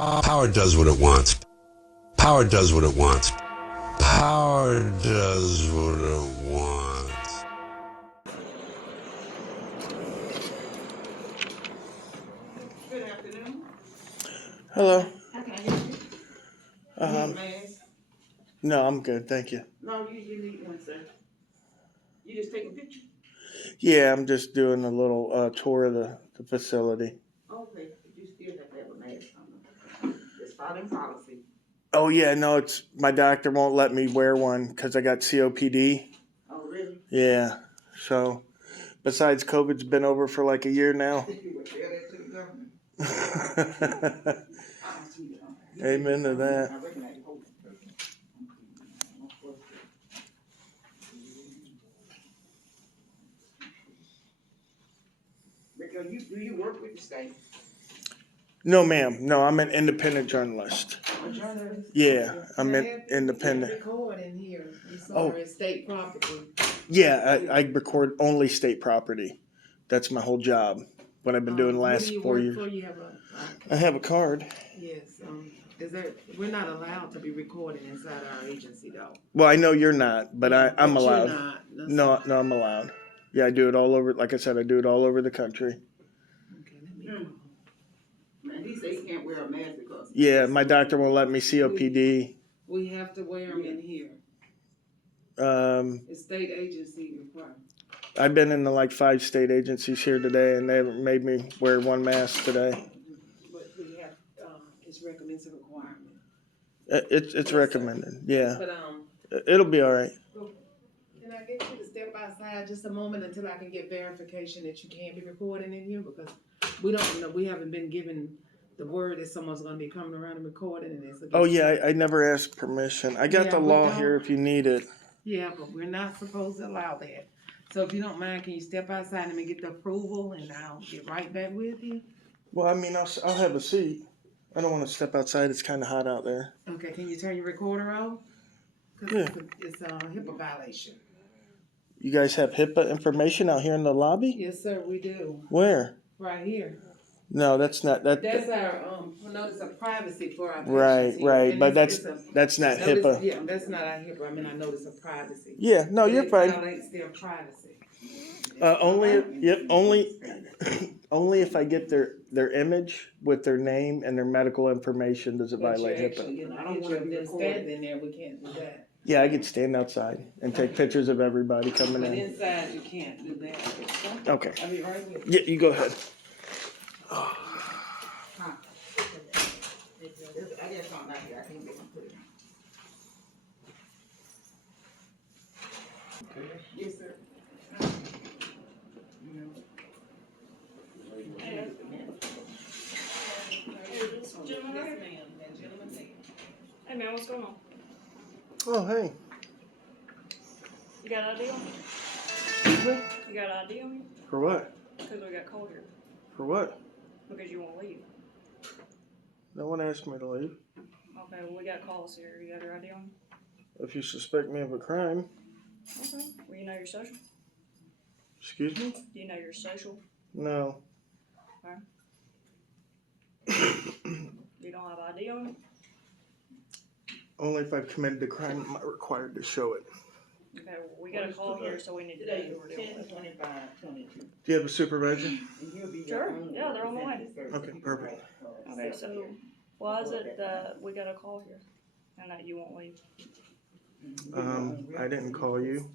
Power does what it wants. Power does what it wants. Power does what it wants. Good afternoon. Hello. How can I help you? You need a mask? No, I'm good, thank you. No, you need one, sir. You just take a picture? Yeah, I'm just doing a little tour of the facility. Okay, but you still have to have a mask on. Just following policy. Oh yeah, no, it's my doctor won't let me wear one because I got COPD. Oh, really? Yeah, so besides COVID's been over for like a year now. You would tell that to the government. Amen to that. I recognize you. Hold it. Rico, do you work with the state? No, ma'am. No, I'm an independent journalist. A journalist? Yeah, I'm Can't independent. record in here. I'm Oh. sorry, it's state property. Yeah, I record only state property. That's my whole job. What I've been doing the Who last do you 4 work years. for? You have I have a card. yes. Is there? We're not allowed to be recording inside our agency though. Well, I know you're not, but I'm But allowed. You're not. No, I'm allowed. Yeah, I do it all over. Like I said, I do it all over the country. Okay, let me go. Man, he said he can't wear a mask because. Yeah, my doctor won't let me COPD. We have to wear them in here. It's state agency required. I've been in like 5 state agencies here today, and they haven't made me wear one mask today. But we have. It's recommended a requirement. It's recommended. Yeah, But it'll be all right. Can I get you to step outside just a moment until I can get verification that you can't be recording in here because we don't know. We haven't been given the word that someone's going to be coming around and recording and it's. Oh yeah, I never asked permission. I got Yeah, the we law don't. here if you need it. Yeah, but we're not supposed to allow that. So if you don't mind, can you step outside and get the approval and I'll get right back with you? Well, I mean, I'll have a seat. I don't want to step outside. It's kind of hot out there. Okay, can you turn your recorder off? Yeah. It's a HIPAA violation. You guys have HIPAA information out here in the lobby? Yes, sir, we do. Where? Right here. No, that's not that. That's our notice of privacy for our Right, patients here. right, And but it's that's not notice, HIPAA. yeah, that's not our HIPAA. I mean, I notice of privacy. Yeah, no, But you're it fine. violates their privacy. Only if I get their image with their name and their medical information does it But violate you HIPAA. actually get a picture of them standing there. We can't do that. Yeah, I could stand outside and take pictures of everybody coming But in. inside, you can't do that. Okay. I'll be right with you. Yeah, you go ahead. I just don't like it. I can't get him put it on. Yes, sir. Hey man, what's going on? Oh, hey. You got ID on me? Excuse me? You got ID on me? For what? Because we got called here. For what? Because you won't leave. No one asked me to leave. Okay, well, we got calls here. You got your ID on you? If you suspect me of a crime. Okay. Well, you know your social? Excuse me? Do you know your social? No. You don't have ID on you? Only if I've committed a crime am I required to show it. Okay, well, we got a call here, so we need to know who we're dealing with. 10:25:22. Do you have a supervisor? And he'll be Sure. your own Yeah, they're on the way. representative. Okay, perfect. Okay, so why is it that we got a call here and that you won't leave? I didn't call you.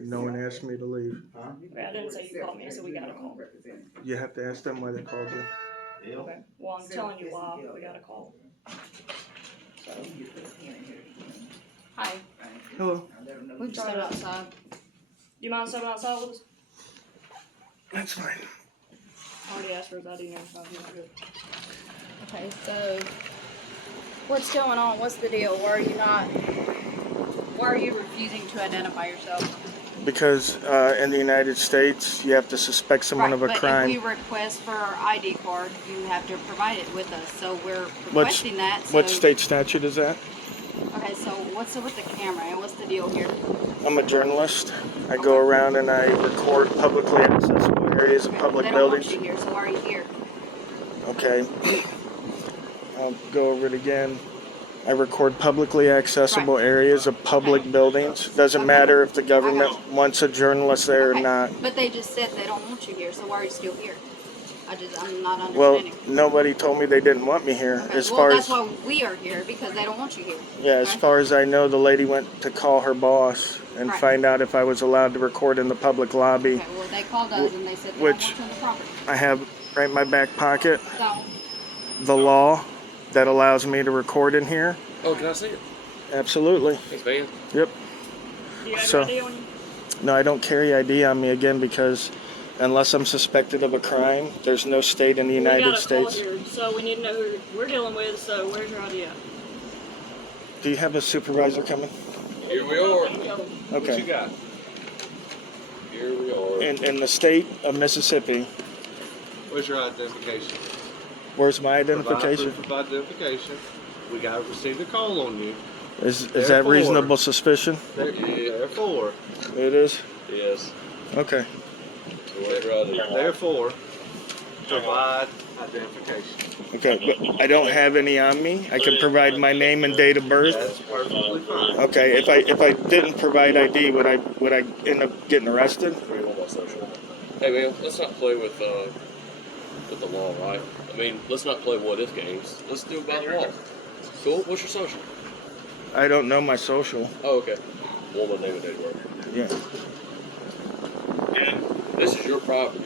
No one asked me to leave. Okay, I didn't say you called me, I said we got a call. You have to ask them why they called you. Okay, well, I'm telling you why we got a call. So, hi. Hello. We just stepped outside. Do you mind stepping outside with us? That's fine. I already asked for his ID and everything. He's not good. Okay, so what's going on? What's the deal? Why are you refusing to identify yourself? Because in the United States, you have to suspect someone of a but crime. if we request for our ID card, you have to provide it with us. So we're requesting that. So, What state statute is that? Okay, so what's up with the camera and what's the deal here? I'm a journalist. I go around and I record publicly accessible areas of public They don't buildings. want you here, so why are you here? Okay. I'll go over it again. I record publicly accessible areas of public buildings. Doesn't matter if the government wants a journalist there or Okay. not. But they just said they don't want you here, so why are you still here? I'm not Well, understanding. nobody told me they didn't want me here. Okay, As well, far that's as why we are here, because they don't want you here. yeah, as Okay. far as I know, the lady went to call her boss and Right. find out if I was allowed to record in the public lobby. Okay, well, they called us and they said they Which- don't want you on the property. I have right in my back pocket So, the law that allows me to record in here. Oh, can I see it? Absolutely. Thanks, man. Yep. Do you have So- your ID on you? No, I don't carry ID on me again because unless I'm suspected of a crime, there's no state in the We United got a call States. here, so we need to know who we're dealing with. So where's your ID at? Do you have a supervisor coming? Here we are. What you Okay. got? Here we are. In the state of Mississippi, What's your identification? where's my identification? Provide proof of identification. We got received a call on you. Is that Therefore- reasonable suspicion? Therefore, It is? yes. Okay. Therefore, provide identification. Okay, but I don't have any on me. I can provide my name and date of birth. That's perfectly fine. Okay, if I didn't provide ID, would I end up getting arrested? Hey man, let's not play with the law, right? I mean, let's not play what if games. Let's do it by the law. Cool. What's your social? I don't know my social. Oh, okay. Woman, name, and date of birth. Yeah. This is your property.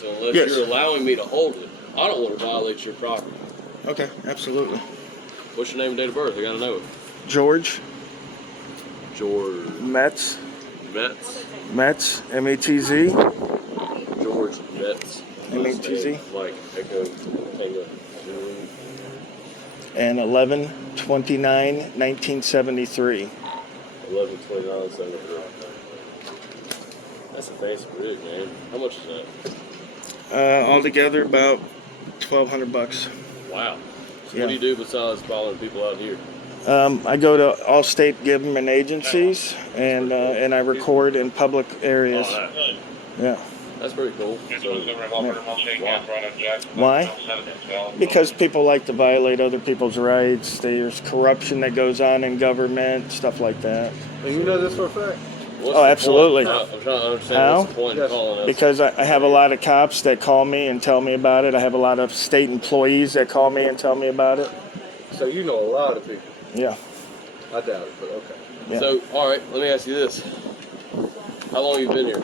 So unless Yes. you're allowing me to hold it, I don't want to violate your property. Okay, absolutely. What's your name and date of birth? I gotta know it. George George Metz. Metz. Metz, M-E-T-Z. George Metz. M-E-T-Z. Like Echo Tango. And 11/29/1973. 11/29/73. That's a fancy rig, man. How much is that? Altogether about $1,200. Wow. So Yeah. what do you do besides following people out here? I go to all state government agencies and I record in public areas. Oh, Yeah. that's pretty cool. So, Why? Because people like to violate other people's rights. There's corruption that goes on in government, stuff like that. And you know this for a fact? what's Oh, the absolutely. point? I'm trying to understand How? what's the point of calling us. Because I have a lot of cops that call me and tell me about it. I have a lot of state employees that call me and tell me about it. So you know a lot of people. Yeah. I doubt it, but okay. Yeah. So, all right, let me ask you this: how long have you been here?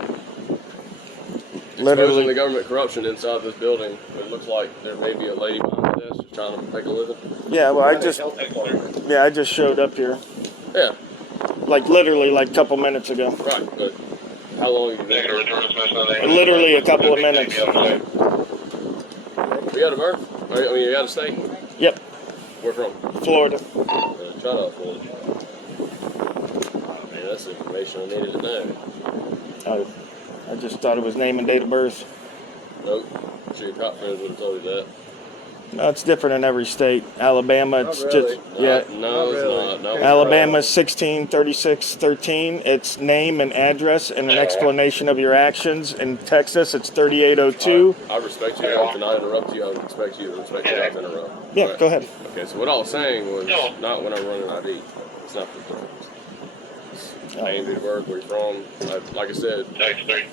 Exposing the Literally. government corruption inside this building. It looks like there may be a lady behind the desk just trying to make a living. Yeah, well, I just showed up here. Yeah, Like literally like a couple minutes ago. right. But how long have you been here? Literally a couple of minutes. You out of birth? I mean, you out of state? Yep. Where from? Florida. Try not Florida. Man, that's the information I needed to know. I just thought it was name and date of birth. Nope. I'm sure your cop friends would have told you that. No, it's different in every state. Alabama, it's Not really. just yeah. No, it's not. No. Alabama's 163613. It's name and address and an explanation of your actions. In Texas, it's 3802. I respect you. I cannot interrupt you. I would expect you to respect you not to interrupt. Yeah, Right. go ahead. Okay, so what I was saying was not when I'm running ID. It's not the name, date of birth, where you're from. Like I said,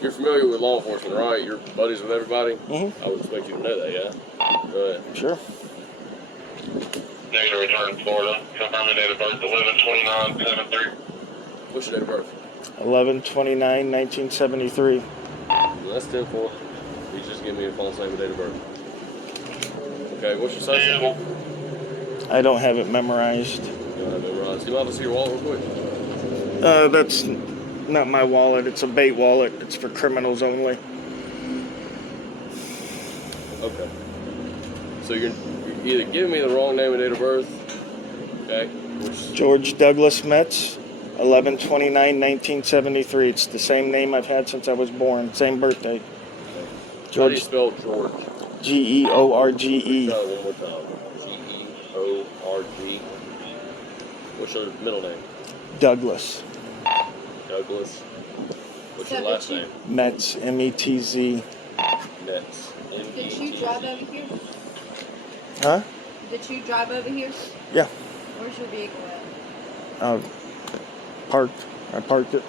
you're familiar with law enforcement, right? You're buddies with everybody. Mhm. I would expect you to know that, yeah. But Sure. Negative return to Florida. Confirming date of birth 11/29/73. what's your date of birth? 11/29/1973. Well, that's 10-4. You just give me a false name and date of birth. Okay, what's your social? I don't have it memorized. You don't have it memorized. You mind to see your wallet real quick? That's not my wallet. It's a bait wallet. It's for criminals only. Okay. So you're either giving me the wrong name and date of birth, okay? Which, George Douglas Metz, 11/29/1973. It's the same name I've had since I was born. Same birthday. how do you George, spell George? George. Try it one more time. Georg. What's your middle name? Douglas. Douglas. What's your So last did you- name? Metz, M-E-T-Z. Nets. Did you drive over here? Huh? Did you drive over here? Yeah. Where's your vehicle at? Parked. I parked it.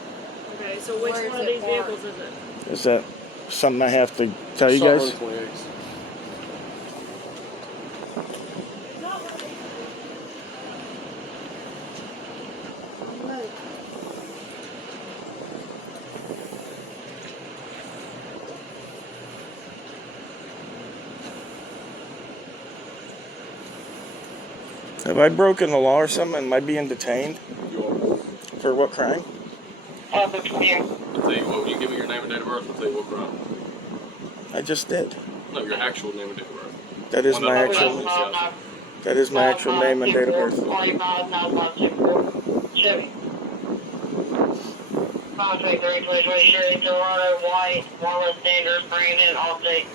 Okay, so which Where is one of it these parked? vehicles is it? Is that something I have to tell you Start guys? running 28s. Have I broken the law or something? Am I being detained? You are. For what crime? I'll tell you what, when you give me your name and date of birth, I'll tell you what crime. I just did. No, your actual name and date of birth. That is One my of the actual. license, yeah. That is my actual name and date of birth. 533, please register Toronto, white, one less dangerous, bringing in all day.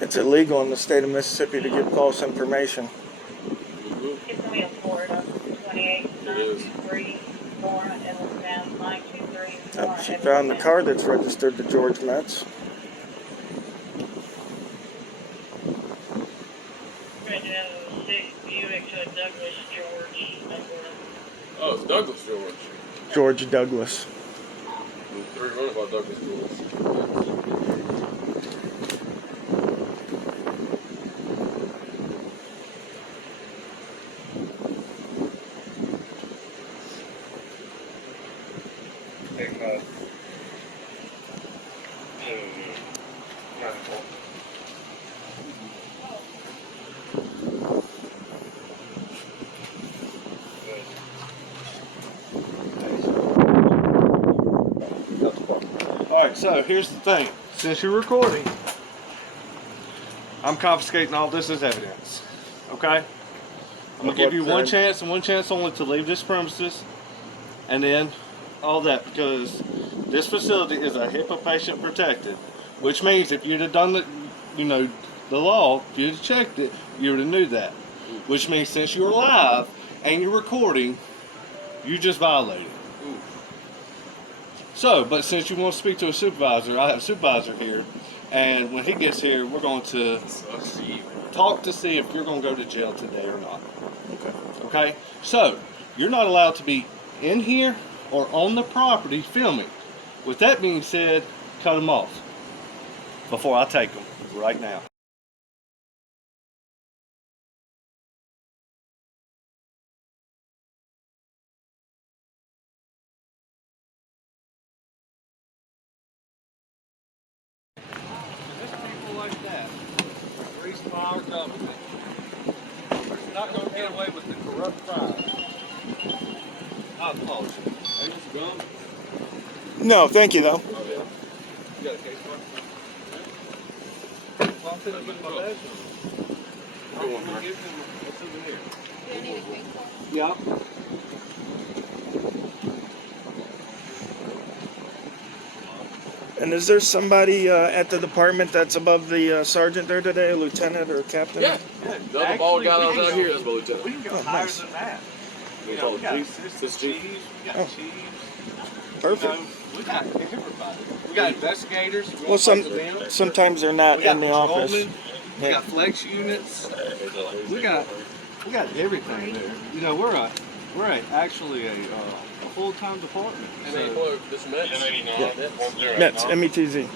It's illegal in the state of Mississippi to give false information. It's going to be in Florida, 28-923, Florida, Evanston, 923. She found the car that's registered to George Metz. Reginald 6, Buick to Douglas, George, Oh, it's Douglas George. George Douglas. Three running by Douglas George. Alright, so here's the thing. Since you're recording, I'm confiscating all this as evidence. Okay? I'm gonna give you one chance and one chance only to leave this premises, and then all that, because this facility is a HIPAA patient protected, which means if you'd have done the, the law, if you'd have checked it, you would have knew that. Which means since you're live and you're recording, you just violated. So, but since you want to speak to a supervisor, I have a supervisor here, and when he gets here, we're going to talk to see if you're going to go to jail today or not. Okay? So, you're not allowed to be in here or on the property filming. With that being said, cut them off before I take them right now. People like that, grease our government, we're not going to get away with the corrupt crime. I apologize. Are you gum? No, thank you though. Oh, yeah. You got a case for it? Well, I'm finna get my badge. I'm gonna give him what's over here. Do you need a case for? Yeah. And is there somebody at the department that's above the sergeant there today, a lieutenant or a captain? Yeah. The other bald guy that was out here, that's my lieutenant. We can go Oh, higher nice. than that. We You call know, it we got chief. assistant It's chief. chiefs, we got Oh. chiefs. Perfect. We got everybody. We got investigators. We Well, talk to them. sometimes they're not We got in the office. patrolmen. We Yeah. got flex units. We got everything there. You know, we're actually a full-time department. And So, then look, this Metz. Metz, METZ.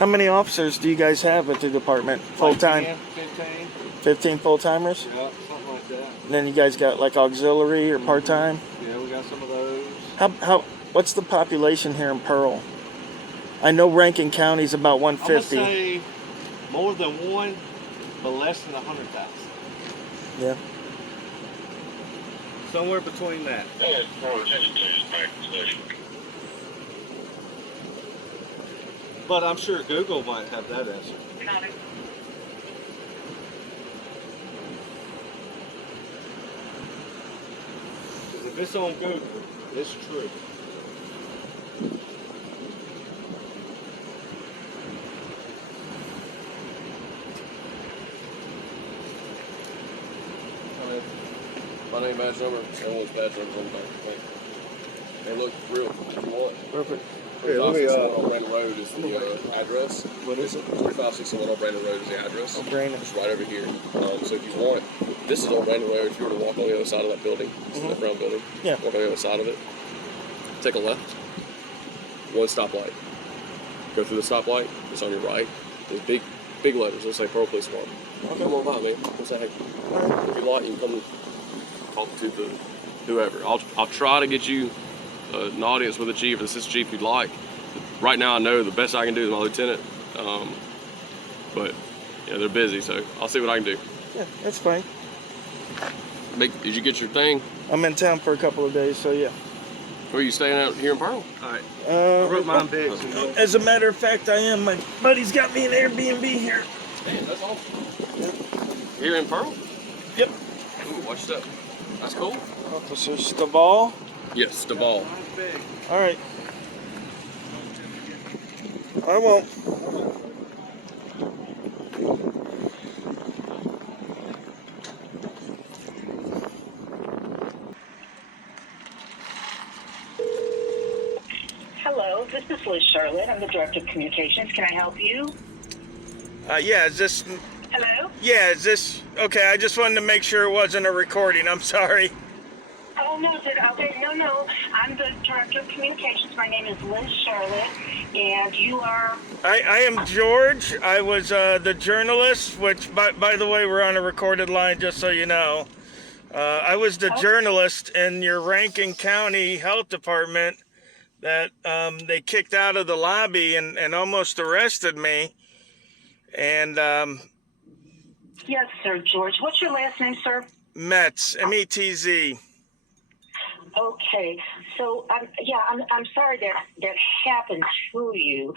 How many officers do you guys have at the department? Full time? 10, 15. 15 full timers? Yeah, something like that. And then you guys got like auxiliary or part time? Yeah, we got some of those. What's the population here in Pearl? I know Rankin County's about I'm gonna 150. say more than one, but less than 100,000. Yeah. Somewhere between that. But I'm sure Google might have that answer. Because if it's on Google, it's true. My name, badge number, everyone's badge number on the back. They look real if you want. Perfect. 3561 on Brandon Road is the address. What is it? 3561 on Brandon Road is the address. Brandon. It's right over here. So if you want, this is on Brandon Road. If you were to walk on the other side of that building, the brown building, Yeah. walk on the other side of it, take a left, one stoplight. Go through the stoplight, it's on your right. There's big letters, they'll say Pearl Police Department. Come on by, man. Come say hey. If you like, you can come talk to the whoever. I'll try to get you an audience with the chief or the assistant chief if you'd like. Right now I know the best I can do is my lieutenant. But yeah, they're busy, so I'll see what I can do. Yeah, that's fine. Did you get your thing? I'm in town for a couple of days, so yeah. Where are you staying out here in Pearl? Alright. I wrote mine big. As a matter of fact, I am. My buddy's got me an Airbnb here. Damn, that's awesome. Here in Pearl? Yep. Ooh, watch that. That's cool. Officer Staval. Yes, the ball. All right. I won't. Hello, this is Liz Charlotte. I'm the Director of Communications. Can I help you? Yeah, is this... Hello? Yeah, is this... Okay, I just wanted to make sure it wasn't a recording. I'm sorry. Oh, no, okay, no. I'm the Director of Communications. My name is Liz Charlotte, and you are... I am George. I was the journalist, which, by the way, we're on a recorded line, just so you know. I was the journalist in your Rankin County Health Department that they kicked out of the lobby and almost arrested me. And... Yes, sir, George. What's your last name, sir? Metz, M-E-T-Z. Okay, so I'm sorry that happened to you.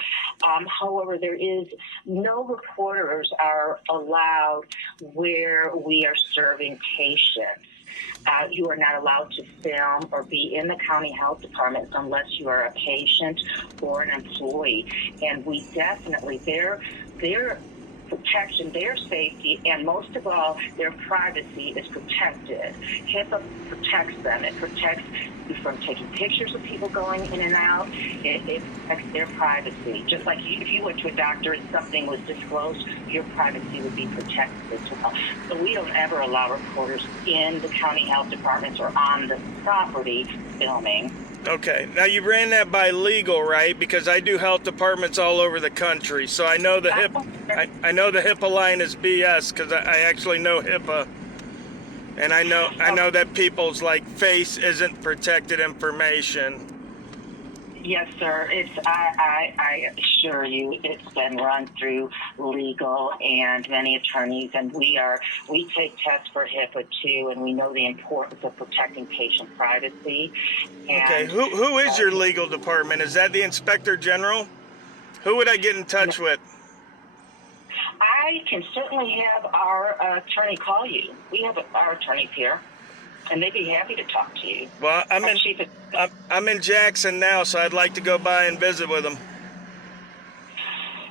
However, there is no reporters are allowed where we are serving patients. You are not allowed to film or be in the county health department unless you are a patient or an employee. And we definitely their protection, their safety, and most of all, their privacy is protected. HIPAA protects them. It protects you from taking pictures of people going in and out. It protects their privacy. Just like if you went to a doctor and something was disclosed, your privacy would be protected as well. So we don't ever allow reporters in the county health departments or on the property filming. Okay, now you ran that by legal, right? Because I do health departments all over the country, so I know the I know the HIPAA line is BS because I actually know HIPAA, and I know that people's face isn't protected information. Yes, sir. I assure you, it's been run through legal and many attorneys, and we take tests for HIPAA too, and we know the importance of protecting patient privacy. And, okay, who is your legal department? Is that the Inspector General? Who would I get in touch with? I can certainly have our attorney call you. We have our attorneys here, and they'd be happy to talk to you. Well, I'm in Jackson now, so I'd like to go by and visit with them.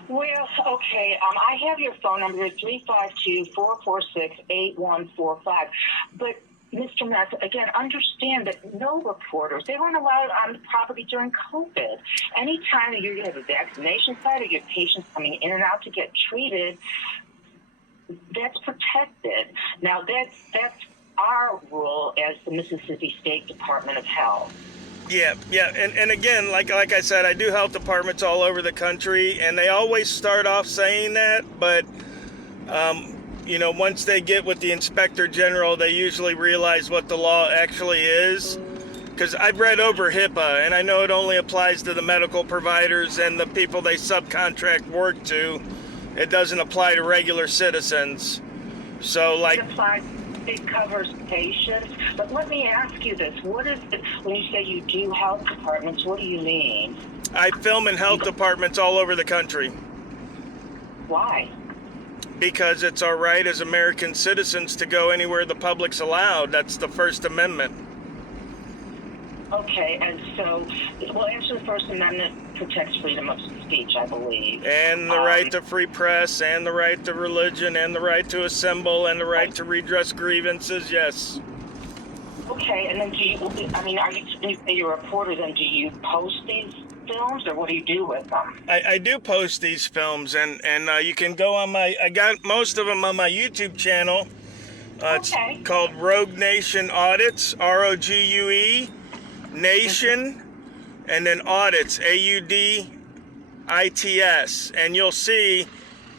Well, okay. I have your phone number, 352-446-8145. But, Mr. Metz, again, understand that no reporters, they weren't allowed on the property during COVID. Anytime that you have a vaccination site or you have patients coming in and out to get treated, that's protected. Now, that's our rule as the Mississippi State Department of Health. Yeah, and again, like I said, I do health departments all over the country, and they always start off saying that, but once they get with the Inspector General, they usually realize what the law actually is. Because I've read over HIPAA, and I know it only applies to the medical providers and the people they subcontract work to. It doesn't apply to regular citizens. So, It covers patients, but let me ask you this. What is it, when you say you do health departments, what do you mean? I film in health departments all over the country. Why? Because it's our right as American citizens to go anywhere the public's allowed. That's the First Amendment. Okay, and so, actually the First Amendment protects freedom of speech, I believe. And the right to free press, and the right to religion, and the right to assemble, and the right to redress grievances, yes. Okay, and then when you say you're a reporter, then do you post these films, or what do you do with them? I do post these films, and you can go on I got most of them on my YouTube channel. Okay. It's called Rogue Nation Audits, ROGUE, Nation, and then Audits, AUDITS. And you'll see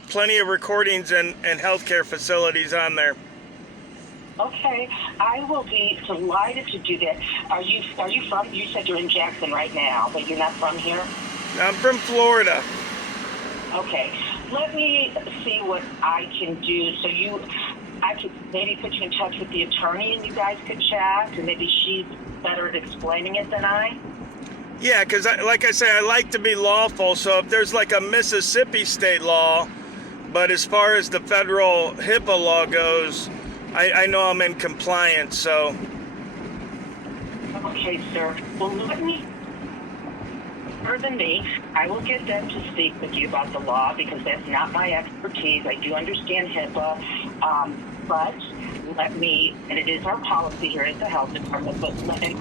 plenty of recordings and healthcare facilities on there. Okay, I will be delighted to do that. Are you from? You said you're in Jackson right now, but you're not from here. I'm from Florida. Okay, let me see what I can do. So I could maybe put you in touch with the attorney, and you guys could chat, and maybe she's better at explaining it than I. Yeah, because like I say, I like to be lawful. So if there's like a Mississippi state law, but as far as the federal HIPAA law goes, I know I'm in compliance, so. Okay, sir. Well, let me, more than me, I will get them to speak with you about the law because that's not my expertise. I do understand HIPAA, but let me, and it is our policy here at the health department, but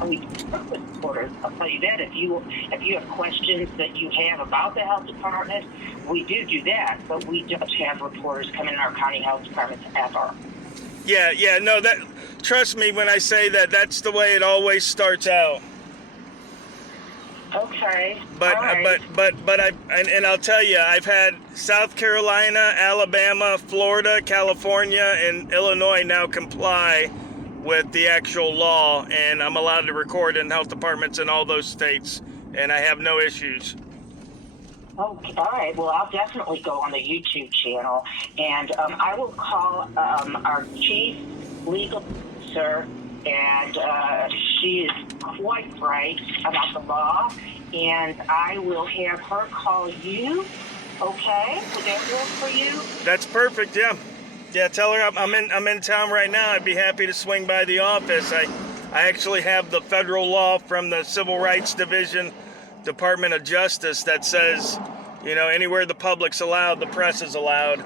we work with reporters. I'll tell you that if you have questions that you have about the health department, we do that, but we don't have reporters come in our county health departments ever. Yeah, no, trust me when I say that that's the way it always starts out. Okay. But all right. but I'll tell you, I've had South Carolina, Alabama, Florida, California, and Illinois now comply with the actual law, and I'm allowed to record in health departments in all those states, and I have no issues. Okay, all right. Well, I'll definitely go on the YouTube channel, and I will call our chief legal officer, and she is quite right about the law, and I will have her call you. Okay, would that work for you? That's perfect. Yeah. Tell her I'm in town right now. I'd be happy to swing by the office. I actually have the federal law from the Civil Rights Division, Department of Justice, that says, anywhere the public's allowed, the press is allowed.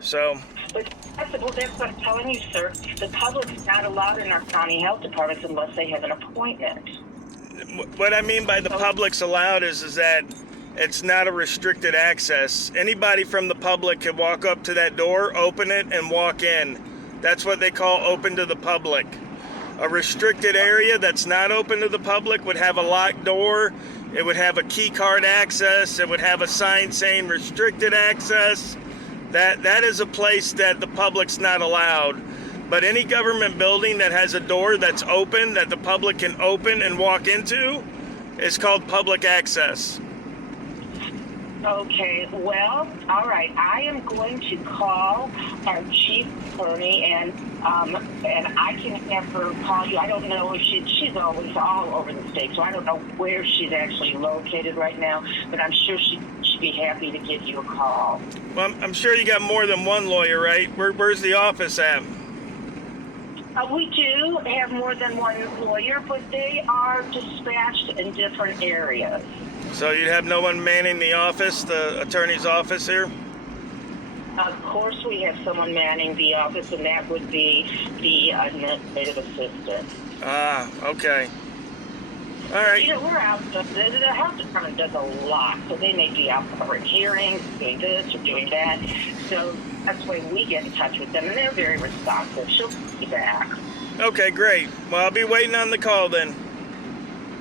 So. But that's what I'm telling you, sir. The public's not allowed in our county health departments unless they have an appointment. What I mean by the public's allowed is that it's not a restricted access. Anybody from the public can walk up to that door, open it, and walk in. That's what they call open to the public. A restricted area that's not open to the public would have a locked door. It would have a key card access. It would have a sign saying restricted access. That is a place that the public's not allowed. But any government building that has a door that's open, that the public can open and walk into, is called public access. Okay, well, all right. I am going to call our chief attorney, and I can have her call you. I don't know if she's always all over the state, so I don't know where she's actually located right now, but I'm sure she'd be happy to give you a call. Well, I'm sure you got more than one lawyer, right? Where's the office at? We do have more than one lawyer, but they are dispatched in different areas. So you'd have no one manning the office, the attorney's office here? Of course we have someone manning the office, and that would be the administrative assistant. Ah, okay. All right. We're out. The health department does a lot, so they may be out covering hearings, doing this or doing that. So that's why we get in touch with them, and they're very responsive. She'll be back. Okay, great. Well, I'll be waiting on the call then.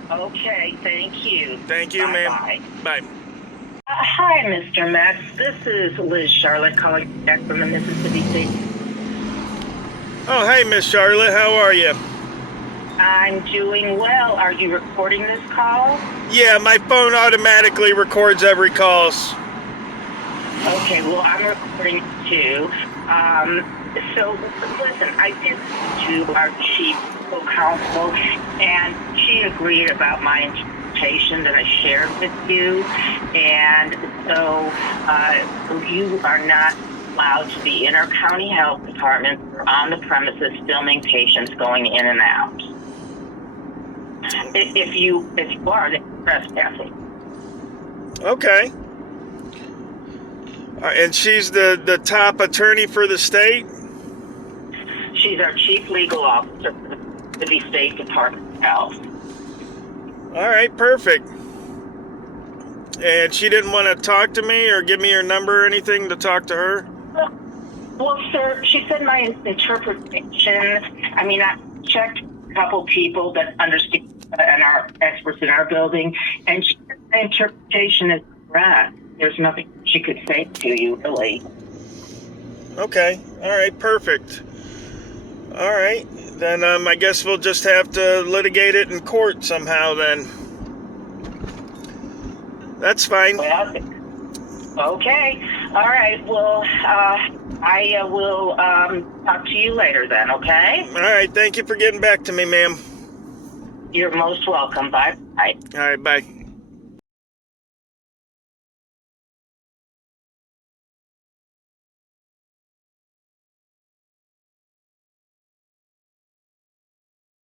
Okay, thank you. Thank you, ma'am. Bye. Hi, Mr. Max. This is Liz Charlotte calling back from the Mississippi State. Oh, hey, Miss Charlotte. How are you? I'm doing well. Are you recording this call? Yeah, my phone automatically records every call. Okay, well, I'm recording too. So, listen, I did to our chief legal counsel, and she agreed about my interpretation that I shared with you. And so, you are not allowed to be in our county health department or on the premises filming patients going in and out. If you are, then you're trespassing. Okay. And she's the top attorney for the state? She's our chief legal officer for the Mississippi State Department of Health. All right, perfect. And she didn't want to talk to me or give me her number or anything to talk to her? Well, sir, she said my interpretation. I mean, I checked a couple people that understand and are experts in our building, and she said my interpretation is correct. There's nothing she could say to you, really. Okay. All right. Perfect. All right. Then I guess we'll just have to litigate it in court somehow then. That's fine. Well, okay. All right. Well, I will talk to you later then, okay? All right. Thank you for getting back to me, ma'am. You're most welcome. Bye. Bye. All right. Bye.